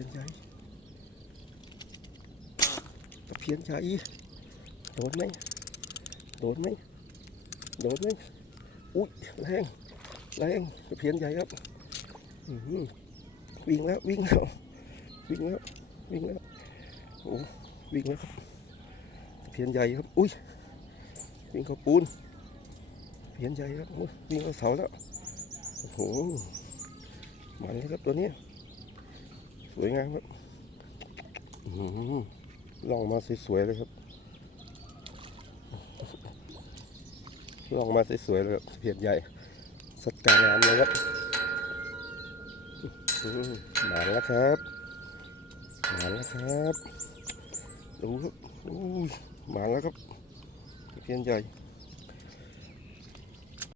พียนใหญ่ตะเพียนใหญ่โดนไหมโดนไหมโดนไหมอุ้ยแรงแรงตะเพียนใหญ่ครับวิ่งแล้ววิ่งแล้ววิ่งแล้ววิ่งแล้วโอ้วิ่งแล้วครับตะเพียนใหญ่ครับอุ้ยวิ่งเข้าปูนตะเพียนใหญ่ครับวิ่งเข้าเสาแล้วโอ้โหมันเลยครับตัวนี้สวยงามครับล่องมาสวยๆเลยครับล่องมาสวยๆเลยครับตะเพียนใหญ่สัตว์กลางน้ำเลยครับมาแล้วครับมาแล้วครับดูครับมาแล้วครับตะเพียนใหญ่